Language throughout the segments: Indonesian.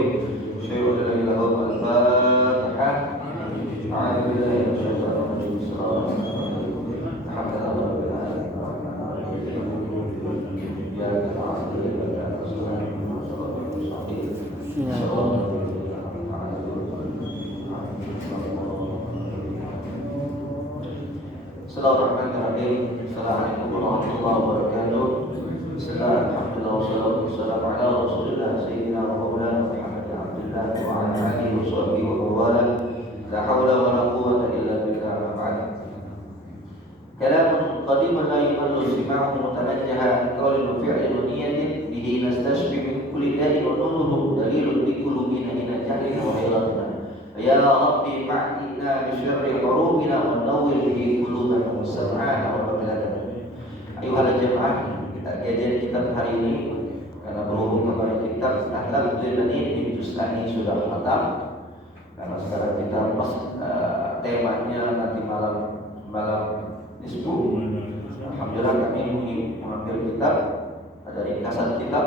الرجيم شيء لا إله إلا هو الفاتحة أعوذ بالله من الشيطان الرجيم بسم الله الرحمن الرحيم الحمد لله رب العالمين إياك نعبد وإياك نستعين اهدنا الصراط المستقيم Bismillahirrahmanirrahim. Assalamualaikum warahmatullahi wabarakatuh. Bismillah, alhamdulillah, wassalatu wassalamu ala rasulillah sayyidina wa maulana Muhammad abdillah wa ala alihi wa sahbihi wa wala. La hawla wa la quwwata illa billah wa ba'd. Kalamun qadimun la yumallu istima'uhu mutanajjaha an qawlin wa fi'lin wa niyatin bihi nastashfi min kulli da'in wa nuruhu dalilun li qulubina ila jahlina wa hayratina. Ya Rabbi ma'ina bi syarri qulubina wa nawwir bihi qulubana wa sam'ana wa baladana. Ayuhal jamaah, kita kajian kitab hari ini karena berhubung kepada kitab Akhlaqul Iman di juz ini sudah khatam. Karena sekarang kita temanya nanti malam nisfu. Alhamdulillah kami mengambil kitab, ada ringkasan kitab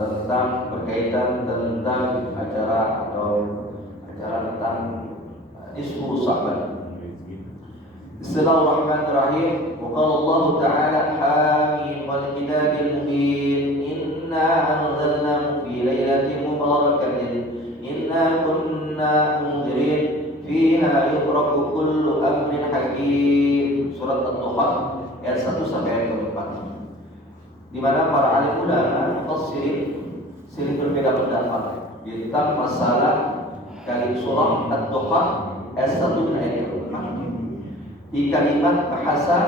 tentang berkaitan tentang acara tentang nisfu Sya'ban. Bismillahirrahmanirrahim. Wa qala Allah Ta'ala hamim wal kitabil mubin inna anzalnahu fi lailatin mubarakatin inna kunna munzirin fiha yufraqu kullu amrin hakim. Surat At-Dukhan ayat 1 sampai ayat 4. Di mana para alim ulama mufassirin sering berbeda pendapat tentang masalah kalimat surah Ad-Dukhan ayat 1 dan ayat 4. Di kalimat bahasa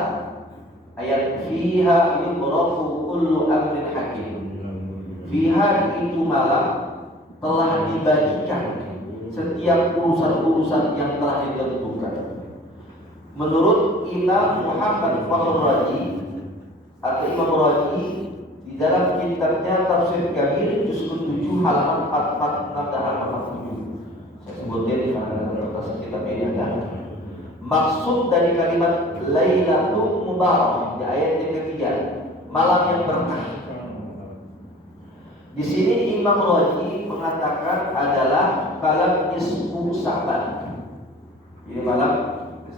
ayat fiha yufraqu kullu amrin hakim. Fiha itu malam telah dibagikan setiap urusan-urusan yang telah ditentukan. Menurut Imam Muhammad Fakhrul Razi atau Imam Razi di dalam kitabnya Tafsir Kabir juz 7 halaman 446 dan halaman 47. Saya sebutkan di mana kertas kitab ini ada. Maksud dari kalimat Lailatul Mubarak di ayat yang ketiga, malam yang berkah. Di sini Imam Razi mengatakan adalah malam nisfu Sya'ban. Ini malam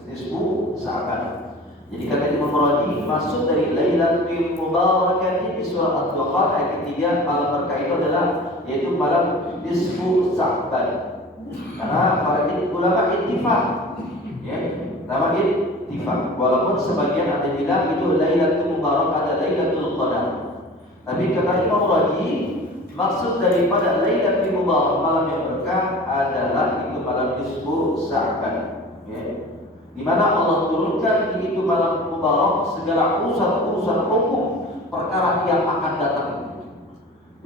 nisfu Sya'ban. Jadi kata Imam Razi, maksud dari Lailatul Mubarakah di surah Ad-Dukhan ayat ketiga, malam berkah itu adalah yaitu malam nisfu Sya'ban. Karena para ulama ittifaq, ya, nama ittifaq. Walaupun sebagian ada bilang itu Lailatul Mubarakah ada Lailatul Qadar. Tapi kata Imam Razi, maksud daripada Lailatul Mubarakah malam yang berkah adalah itu malam nisfu Sya'ban, ya. Di mana Allah turunkan di itu malam mubarak segala urusan hukum perkara yang akan datang.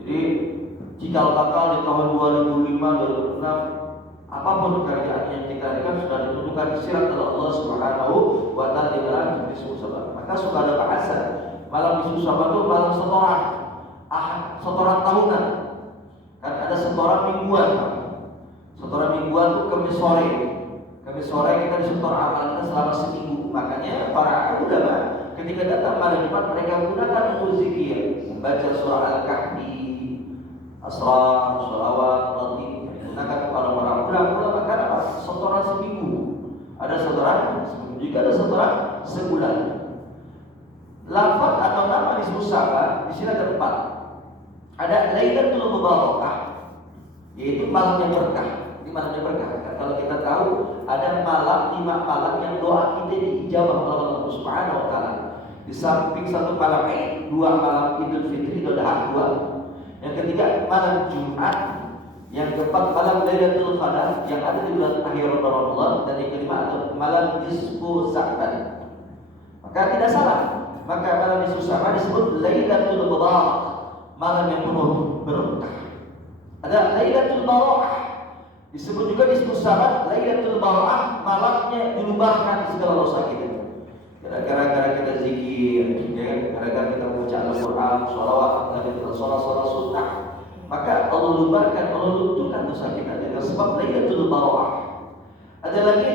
Jadi jika bakal di tahun 2005, 2006 apapun kerjaan yang kita lakukan sudah ditentukan sirat oleh Allah Subhanahu wa taala di dalam nisfu Sya'ban. Maka suka ada bahasa malam nisfu Sya'ban itu malam setoran, setoran tahunan. Kan ada setoran mingguan. Setoran mingguan itu Kamis sore kita disetor amal kita selama seminggu. Makanya para ulama ketika datang malam Jumat mereka gunakan untuk zikir, membaca surah Al-Kahfi, asrar, sholawat, ratib. Digunakan para ulama karena setoran seminggu. Ada setoran seminggu, juga ada setoran sebulan. Lafaz atau nama nisfu Sya'ban di sini ada 4. Ada Lailatul Mubarakah, yaitu malam yang berkah. Di malam yang berkah. Kalau kita tahu ada malam 5 malam yang doa kita diijabah oleh Allah Subhanahu wa taala. Di samping satu malam Id, 2 malam Idul Fitri itu ada 2. Yang ketiga malam Jumat, yang keempat malam Lailatul Qadar yang ada di bulan akhir Ramadan, dan yang kelima adalah malam nisfu Sya'ban. Maka tidak salah. Maka malam nisfu Sya'ban disebut Lailatul Mubarak, malam yang penuh berkah. Ada Lailatul Barakah, disebut juga nisfu Sya'ban Lailatul Barakah, malamnya dilubarkan segala dosa kita. Gara-gara kita zikir, ya, gara-gara kita baca Al-Quran, sholawat, kita sholat sunnah, maka Allah lubarkan, Allah lunturkan dosa kita dengan sebab Lailatul Barakah. Ada lagi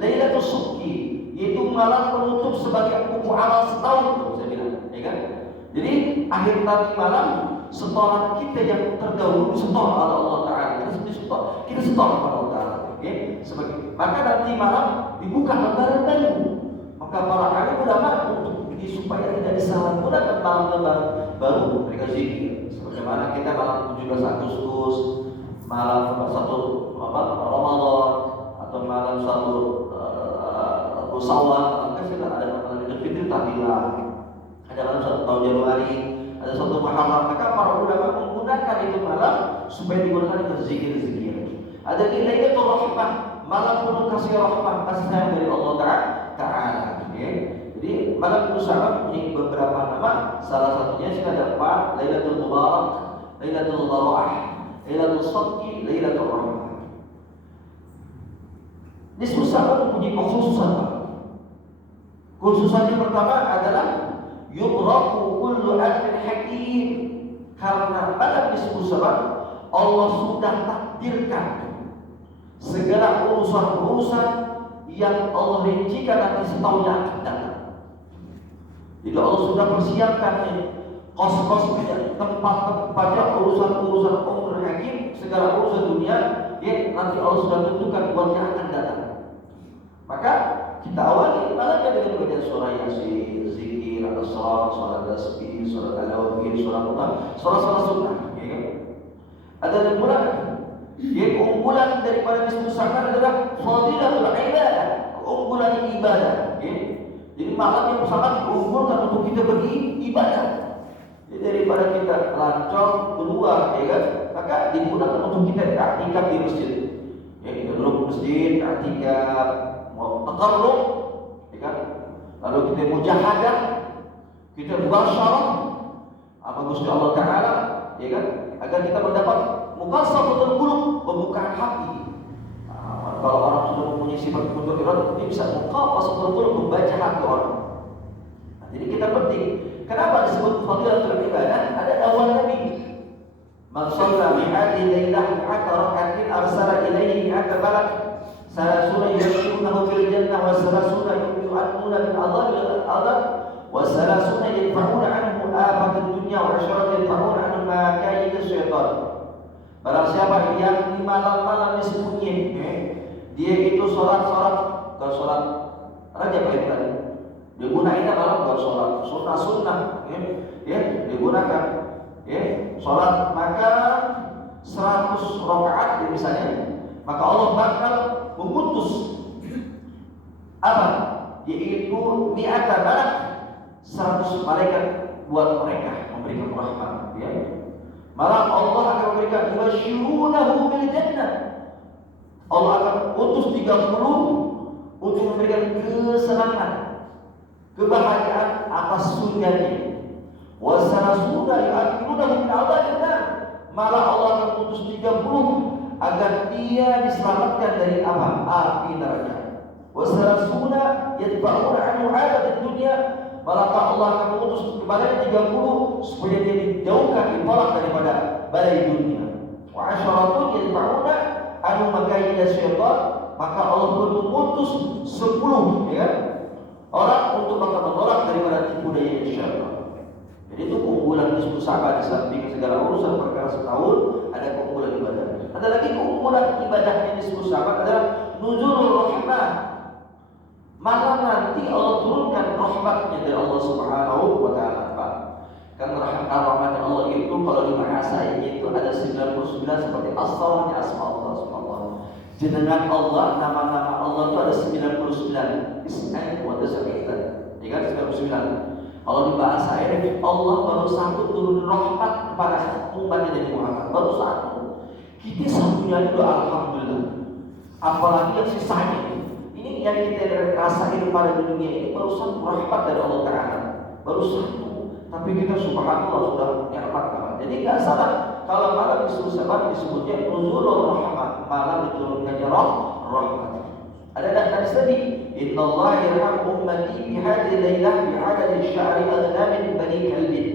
Lailatul Subki, yaitu malam penutup sebagai buku amal setahun, saya bilang, ya kan? Jadi akhir nanti malam setoran kita yang terdahulu setor oleh Allah Ta'ala. Kita setor kepada Allah Ta'ala. Okay? Maka nanti malam dibuka lembaran baru. Maka para alim ulama untuk supaya tidak disalahgunakan malam-malam baru mereka zikir. Sebagaimana kita malam 17 Agustus, malam 1 Ramadan atau malam 1 Syawal, maka kita ada malam Idul Fitri tahlilan, ada malam 1 tahun Januari, ada 1 Muharram. Maka para ulama menggunakan itu malam supaya digunakan berzikir-zikir. Ada Lailatul Rahmah, malam penuh kasih rahmah, kasih sayang dari Allah Ta'ala. Jadi malam itu sama punya beberapa nama. Salah satunya sih ada 4: Lailatul Mubarak, Lailatul Barakah, Lailatul Sadqi, Lailatul Rahmah. Nisfu Sya'ban mempunyai kekhususan. Khususannya pertama adalah yuqra'u kullu amrin hakim. Karena pada nisfu Sya'ban Allah sudah takdirkan segala urusan-urusan yang Allah rincikan nanti setahun yang akan datang. Jadi Allah sudah persiapkan kos-kosnya, tempat-tempatnya, urusan-urusan umur hakim, segala urusan dunia, nanti Allah sudah tentukan buat yang akan datang. Maka kita awali malamnya dengan baca surah Yasin, zikir, atau sholat tasbih, sholat al-awwin, sholat mutlak, sholat sunnah. Ada pula keunggulan daripada nisfu Sya'ban adalah fadilatul ibadah, keunggulan ibadah. Jadi malam yang sangat diunggulkan untuk kita beribadah. Jadi daripada kita lancong keluar, maka digunakan untuk kita i'tikaf di masjid. Kita duduk di masjid, i'tikaf, mau taqarrub, lalu kita mujahadah, kita mubasyarah apa Gusti Allah Ta'ala, agar kita mendapat muqasafatul qulub, pembukaan hati. Kalau orang sudah mempunyai sifat kudur irat, dia bisa muqasafatul qulub, membaca hati orang. Jadi kita penting. Kenapa disebut fadilatul ibadah? Ada dawuh Nabi, man shalla bi hadhihi lailah mi'ata rak'atin arsala ilaihi mi'ata malak salasuna yushirunahu fil jannah wa salasuna yu'aduna min adhabil adab wa salasuna yadfa'una anhu afatid dunya wa 'asharatu yadfa'una anhu ma kayyid syaitan. Barang siapa yang di malam-malam disembunyi, dia itu sholat bukan sholat Rajab bukan, digunakan malam buat sholat sunnah, digunakan, sholat maka 100 rakaat misalnya, maka Allah bakal mengutus apa? Yaitu mi'ata malak, 100 malaikat buat mereka memberikan rahmat. Malah Allah akan memberikan yubasyyirunahu bil jannah. Allah akan utus 30 untuk memberikan kesenangan, kebahagiaan atas surganya. Wa salasuna yu'aqibunahu min adzabil nar. Malah Allah akan utus 30 agar dia diselamatkan dari apa? Api neraka. Wa salasuna yadfa'una anhu 'adab dunya. Malah Allah akan mengutus kepada 30 supaya dia dijauhkan, ditolak daripada balai dunia. Wa 'asharatun yadfa'una anhu makaida syaitan. Maka Allah pun mengutus 10 orang untuk menolak daripada tipu daya syaitan. Jadi itu keunggulan nisfu Sya'ban. Di samping segala urusan perkara setahun, ada keunggulan ibadah. Ada lagi keunggulan ibadahnya nisfu Sya'ban adalah nuzulur rahmah. Malam nanti Allah turunkan rahmatnya dari Allah Subhanahu wa Ta'ala. Karena rahmat Allah itu kalau di bahasa itu ada 99 seperti as-salawatnya asma Allah subhanahu. Jenengan Allah, nama-nama Allah itu ada 99. Ismail wa tasabihatan. Ya kan 99. Kalau di bahasa ini Allah baru satu turun rahmat kepada umatnya Nabi Muhammad. Baru satu. Kita satunya itu alhamdulillah. Apalagi yang sisanya ini yang kita rasain pada dunia ini baru satu rahmat dari Allah Ta'ala. Baru satu. Tapi kita subhanallah sudah nikmat banget. Jadi nggak salah kalau malam disebut Sya'ban disebutnya nuzulur rahmat, malam diturunkannya rahmat. Ada hadis tadi, innallaha yarhamu ummati bi hadhihi lailah bi 'adadi sya'ri adna min bani kalbin.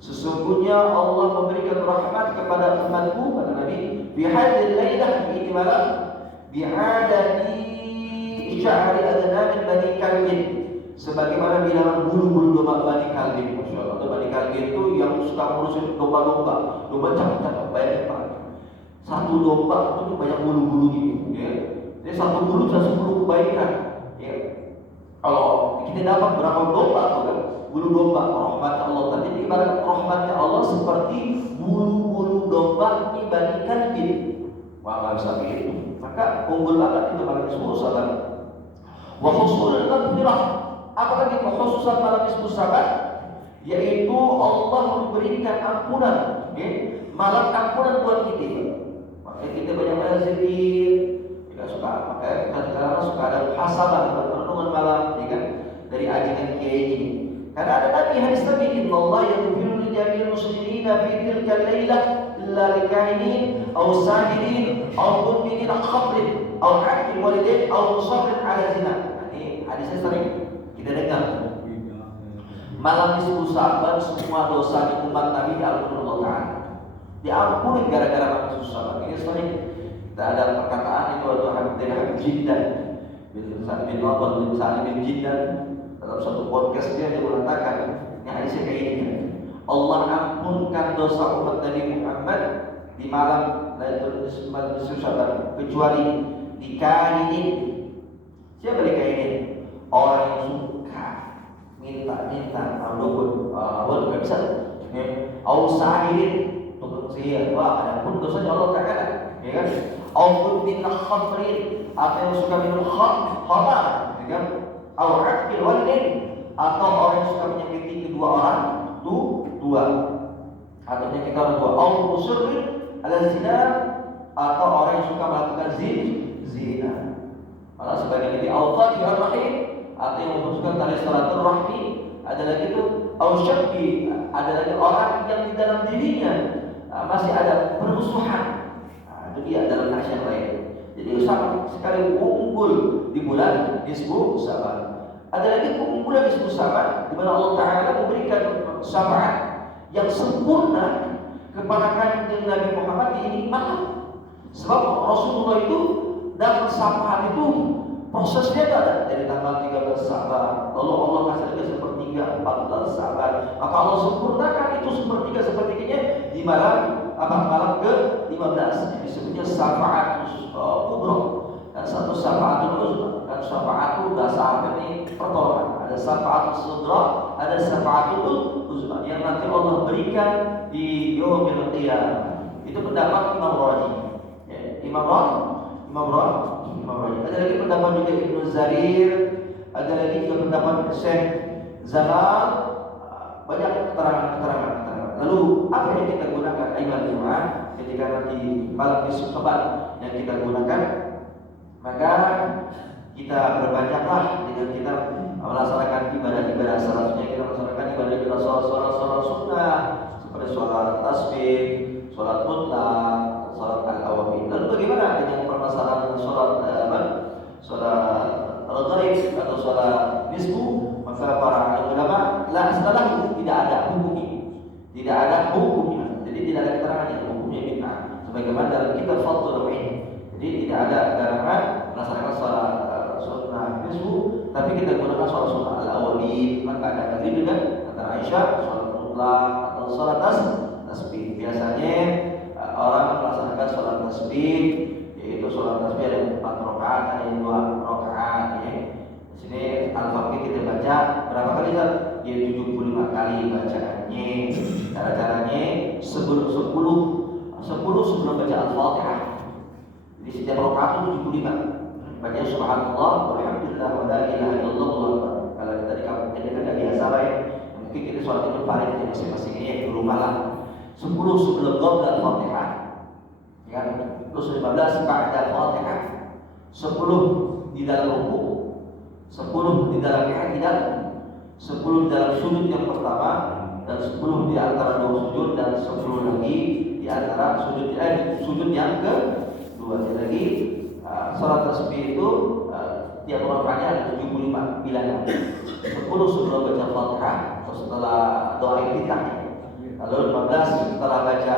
Sesungguhnya Allah memberikan rahmat kepada umatku, kata Nabi, bi hadhihi lailah, ini malam, bi 'adadi sya'ri adna min bani kalbin, sebagaimana bilangan bulu-bulu domba Bani Kalbin. Masya Allah, Bani Kalbin itu yang suka ngurusin domba-domba, domba cakep-cakep, banyak Pak. Satu domba itu banyak bulu-bulu gitu, ya. Jadi satu bulu bisa 10 kebaikan, ya. Kalau kita dapat berapa domba tuh kan, bulu domba, rahmat Allah. Tadi ibarat rahmatnya Allah seperti bulu-bulu domba di Bani Kalbin. Wah, nggak bisa begitu. Maka unggul banget itu malam Nisfu Saban. Wa husulul maghfirah. Apalagi kekhususan malam Nisfu Saban, yaitu Allah memberikan ampunan, ya. Malam ampunan buat kita. Makanya kita banyak zikir, kita suka, makanya kita sekarang suka ada muhasabah, renungan malam, ya kan? Dari ajaran kiai ini. Karena ada Nabi hadis Nabi, Innallaha yaghfiru li jami'il muslimina fi tilkal lailah illa likainin aw sahirin aw mudminin khamrin aw aqil walidain aw musafir ala zina. Ini hadisnya sering kita dengar. Malam Nisfu Saban semua dosa umat Nabi diampuni Allah Ta'ala. Diampuni gara-gara malam Nisfu Saban. Ini sering kita ada perkataan itu dari Habib Jiddan bin Salim bin Jiddan. Dalam satu podcast dia mengatakan, ini hadisnya kayak ini. Allah ampunkan dosa umat Nabi Muhammad di malam Lailatul Nisfu Saban kecuali dikainin. Siapa dikainin? Orang yang suka minta awal nggak bisa. Au sahirin tukang sihir. Wah, ada pun dosanya Allah Ta'ala, ya kan? Au min khamrin, apa yang suka minum khamar, ya kan? Au aqil walidain, atau orang yang suka menyakiti kedua orang tua, atau menyakiti orang tua. Au musirrin ala zina, atau orang yang suka melakukan zina. Malah sebagian itu au qati'ur rahim, atau yang memutuskan tali silaturahmi. Ada lagi itu au syaqi, ada lagi orang yang di dalam dirinya masih ada permusuhan. Itu dia dalam hadis yang lain. Jadi sangat sekali unggul di bulan Nisfu Saban. Ada lagi keunggulan Nisfu Saban di mana Allah Ta'ala memberikan syafaat yang sempurna kepada kanjeng Nabi Muhammad di ini malam. Sebab Rasulullah itu dalam syafaat itu prosesnya ada dari tanggal 13 Saban, lalu Allah kasih lagi sepertiga 14 Saban. Maka Allah sempurnakan itu sepertiganya di malam malam ke-15 yang disebutnya syafaat kubra, dan satu syafaatul uzma, dan syafaatul dasar ini pertolongan. Ada syafaatul sughra, ada syafaatul uzma yang nanti Allah berikan di yaumil qiyamah. Itu pendapat Imam Raji. Ya, Imam Raji. Ada lagi pendapat juga Ibnu Zarir, ada lagi juga pendapat Syekh Zamal, banyak keterangan. Lalu apa yang kita gunakan ayat Jumat ketika nanti malam Nisfu Saban yang kita gunakan? Maka kita berbanyaklah dengan kita melaksanakan ibadah-ibadah. Selanjutnya kita melaksanakan ibadah-ibadah sholat sunnah seperti sholat tasbih, sholat mutlak, sholat al-awabin. Lalu bagaimana dengan permasalahan sholat al-ghaib atau sholat nisfu? Maka para ulama setelah tidak ada hukumnya, jadi tidak ada keterangan hukumnya bid'ah. Sebagaimana dalam kitab Fathul Mu'in, jadi tidak ada larangan melaksanakan sholat sunnah nisfu, tapi kita gunakan sholat sunnah al-awabin. Maka ada dalil dengan antara Aisyah sholat mutlak atau sholat tasbih. Biasanya orang melaksanakan sholat tasbih, yaitu sholat tasbih ada 4 rakaat, ada 2 rakaat. Ya. Di sini al-Faqih kita baca berapa kali kan? Ya 75 kali bacaannya. Cara-caranya 10 sebelum baca Al-Fatihah. Jadi setiap rakaat itu 75. Baca subhanallah walhamdulillah wa la ilaha illallah wallahu akbar. Kalau kita di kampung kita enggak biasa baik. Mungkin kita sholat itu paling di masing-masing ini di rumah lah. 10 sebelum qabla Al-Fatihah. Ya, terus 15 ba'da Al-Fatihah. 10 di dalam ruku, 10 di dalam i'tidal, 10 di dalam sujud yang pertama, dan 10 di antara 2 sujud, dan 10 lagi di antara sujud yang kedua. Lagi salat tasbih itu tiap rakaatnya ada 75 bilangan. 10 sebelum baca Fatihah atau setelah doa iftitah. Lalu 15 setelah baca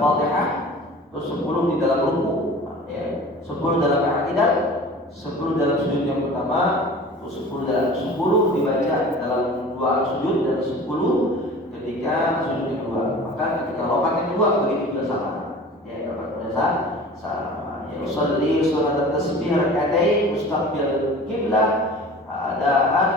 Fatihah, terus 10 di dalam ruku, ya. 10 dalam i'tidal, 10 dalam sujud yang pertama, 10 dibaca dalam 2 sujud dan 10 ketika sujud yang kedua. Maka ketika rakaat yang kedua begitu juga sama. Ya, rakaat sama. Ya, usolli salat tasbih rakaatain mustaqbil qiblah adaan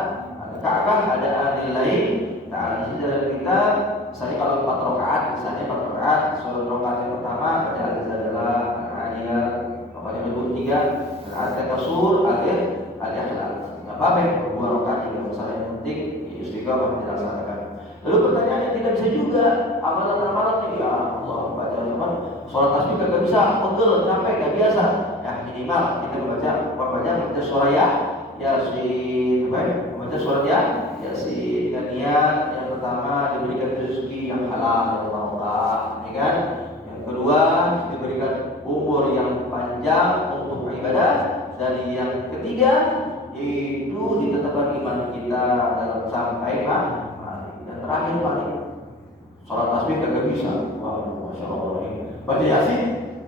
Ka'bah adaan lain. Ta'ala di dalam kitab misalnya kalau 4 rakaat, misalnya 4 rakaat, sholat rakaat yang pertama baca al-Zalzalah, al-Adiyah, rakaat yang kedua 3, rakaat kasur, al-Ikhlas. Enggak apa-apa, 2 rakaat juga masalah yang penting istiqomah dilaksanakan. Lalu pertanyaannya tidak bisa juga amalan-amalan ini ya Allah baca cuman sholat tasbih enggak bisa, pegel, capek, enggak biasa. Ya minimal kita baca surah Yasin, baca surah Yasin dengan niat yang pertama diberikan rezeki yang halal yang barokah, ya kan? Yang kedua diberikan umur yang panjang untuk ibadah, dan yang ketiga itu ditetapkan iman kita dalam sampai mati. Dan terakhir paling sholat tasbih kagak bisa. Wah, masya Allah ini baca Yasin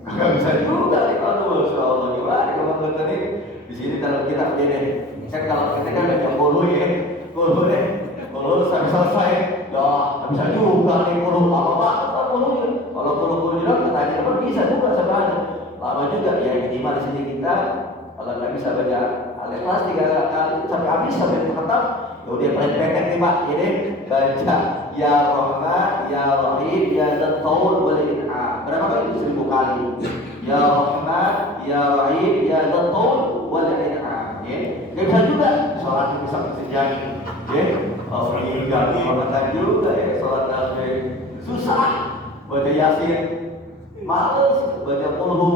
kagak bisa juga nih. Aduh, masya Allah gimana kawan tadi di sini dalam kitab ini. Kan kalau kita kan baca kalau sampai selesai, ya nggak bisa juga nih lama banget kalau puluh juga kita aja kan bisa juga sebenarnya lama juga ya minimal di sini kita kalau nggak bisa baca Al-Ikhlas 3 kali sampai habis sampai khatam, ya udah paling pendek nih Pak, ini baca Ya Rahman, Ya Rahim, Ya Dzat-Taul wal In'am. Berapa kali? 1000 kali. Ya Rahman, Ya Rahim, Ya Dzat-Taul wal In'am. Ya, nggak bisa juga sholat bisa sejam. Ya, enggak juga ya sholat tasbih susah, baca Yasin males, baca Qulhu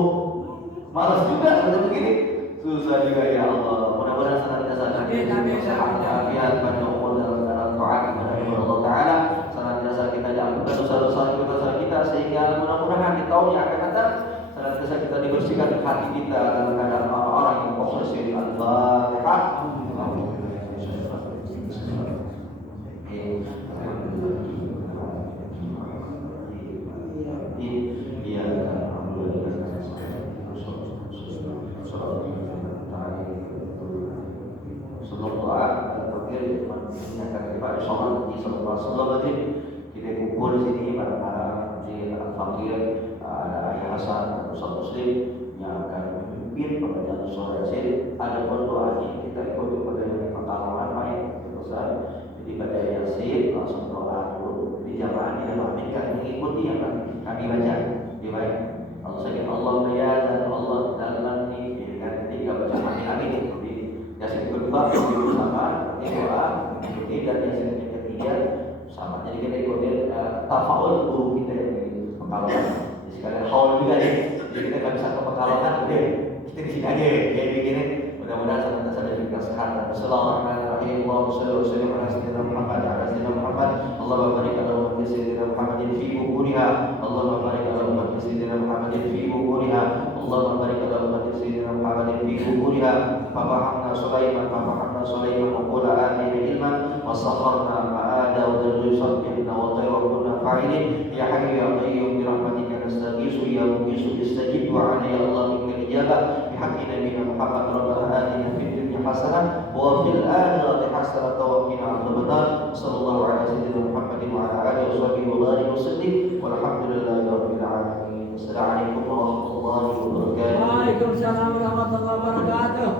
males juga, baca begini susah juga ya Allah. Mudah-mudahan senantiasa afiat pada umur dalam taat kepada Allah Taala, senantiasa kita diampunkan dosa-dosa kita sehingga mudah-mudahan di tahun yang akan datang senantiasa kita dibersihkan hati kita dalam keadaan orang-orang yang posesif. Al-Fatihah. Kita kumpul di sini para fakir, ada Ayah Hasan, Ustaz Muslim yang akan memimpin pembacaan surah Yasin. Ada doa ini kita ikuti pada pengalaman main Ustaz. Jadi pada Yasin langsung doa dulu. Jadi jamaah tidak mengaminkan mengikuti yang kami baca. Baik. Allah sakit Allah ya dan Allah dalam ini kan ketika baca amin di Yasin kedua sama doa ini dan Yasin ketiga sama. Jadi kita ikutin tafaul guru kita yang Pekalongan. Jadi sekalian haul juga nih. Jadi kita nggak bisa ke Pekalongan, udah kita di sini aja ya begini. Mudah-mudahan senantiasa diberikan kesehatan. Bismillahirrahmanirrahim. Allahumma shalli wa sallim ala sayyidina Muhammad wa ala sayyidina Muhammad. Allahumma barik ala ummati sayyidina Muhammadin fi quburiha. Allahumma barik ala ummati sayyidina Muhammadin fi quburiha. Allahumma barik ala ummati sayyidina Muhammadin fi quburiha. Fahamna Sulaiman wa qula atina ilman wa sakharna ma'a Daud yusabbihuna wa tayyibuna fa'ilin ya hayyu ya qayyum bi rahmatika nastaghiitsu ya mughithu istajib du'ana ya Allah minka ijabah bi haqqi nabiyyina Muhammad rabbana atina fid dunya hasanah wa fil akhirati hasanah wa qina adzabannar. Sallallahu ala sayyidina Muhammadin wa ala alihi wa sahbihi wa alihi wasallam walhamdulillahi rabbil alamin. Assalamualaikum warahmatullahi wabarakatuh. Waalaikumsalam warahmatullahi wabarakatuh.